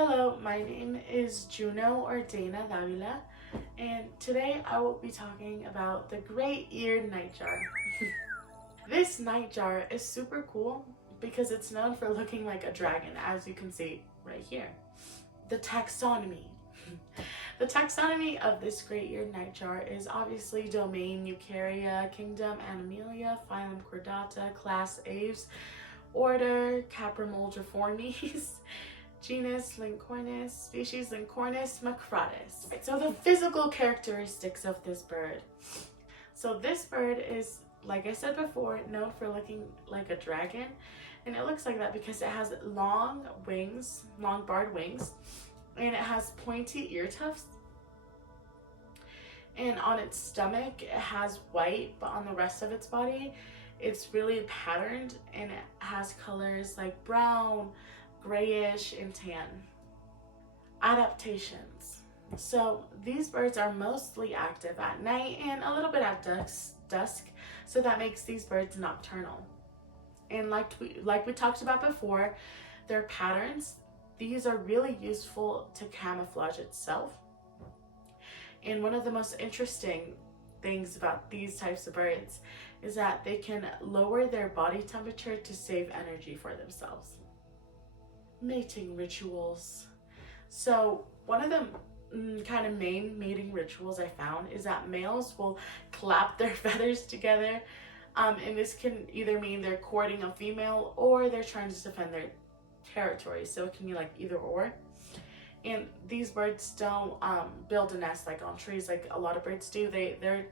Hello, my name is Juno or Dana Davila, and today I will be talking about the Great-Eared Nightjar. This nightjar is super cool because it's known for looking like a dragon, as you can see right here. The taxonomy. The taxonomy of this Great-Eared Nightjar is obviously domain Eukarya, kingdom Animalia, phylum Chordata, class Aves, order Caprimulgiformes, genus Lyncornis, species Lyncornis macrotis. So the physical characteristics of this bird. So this bird is, like I said before, known for looking like a dragon, and it looks like that because it has long wings, long barred wings, and it has pointy ear tufts. And on its stomach, it has white, but on the rest of its body, it's really patterned and it has colors like brown, grayish, and tan. Adaptations. So these birds are mostly active at night and a little bit at dusk, so that makes these birds nocturnal. And like we talked about before, their patterns, these are really useful to camouflage itself. And one of the most interesting things about these types of birds is that they can lower their body temperature to save energy for themselves. Mating rituals. So one of the kind of main mating rituals I found is that males will clap their feathers together, and this can either mean they're courting a female or they're trying to defend their territory, so it can be like either or. And these birds don't build a nest like on trees like a lot of birds do. Their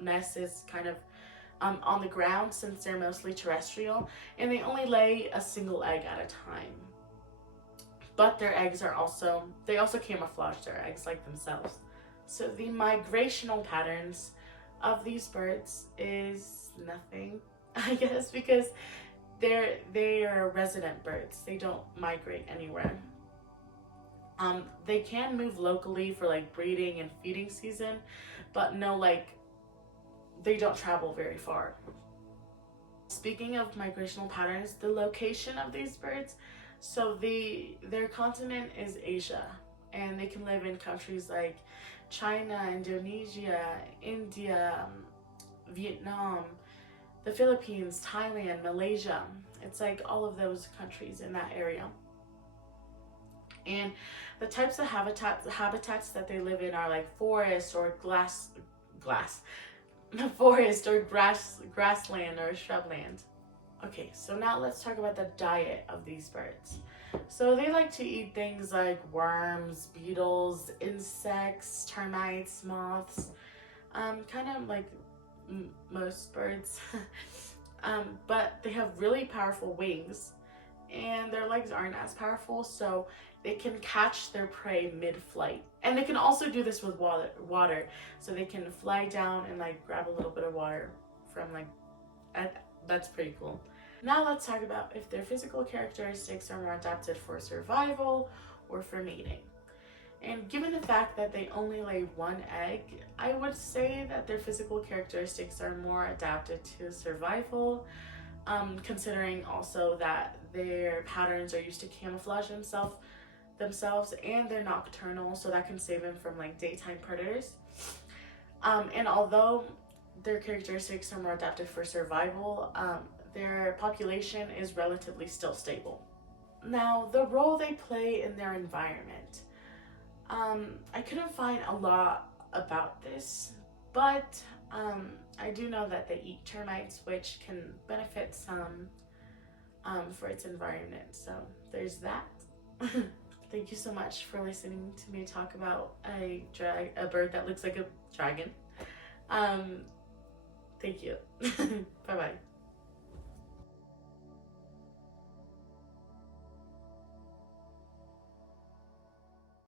nest is kind of on the ground, since they're mostly terrestrial, and they only lay a single egg at a time. But their eggs are also camouflage their eggs like themselves. So the migrational patterns of these birds is nothing, I guess, because they are resident birds. They don't migrate anywhere. They can move locally for like breeding and feeding season, but no, like, they don't travel very far. Speaking of migrational patterns, the location of these birds, so their continent is Asia, and they can live in countries like China, Indonesia, India, Vietnam, the Philippines, Thailand, Malaysia. It's like all of those countries in that area. And the types of habitats that they live in are like forest or forest or grassland or shrubland. Okay, so now let's talk about the diet of these birds. So they like to eat things like worms, beetles, insects, termites, moths, kind of like most birds. But they have really powerful wings, and their legs aren't as powerful, so they can catch their prey mid-flight. And they can also do this with water, so they can fly down and like grab a little bit of water from that's pretty cool. Now let's talk about if their physical characteristics are more adapted for survival or for mating. And given the fact that they only lay one egg, I would say that their physical characteristics are more adapted to survival, considering also that their patterns are used to camouflage themselves, and they're nocturnal, so that can save them from like daytime predators. And although their characteristics are more adapted for survival, their population is relatively still stable. Now, the role they play in their environment. I couldn't find a lot about this, but I do know that they eat termites, which can benefit some for its environment. So there's that. Thank you so much for listening to me talk about a bird that looks like a dragon. Thank you.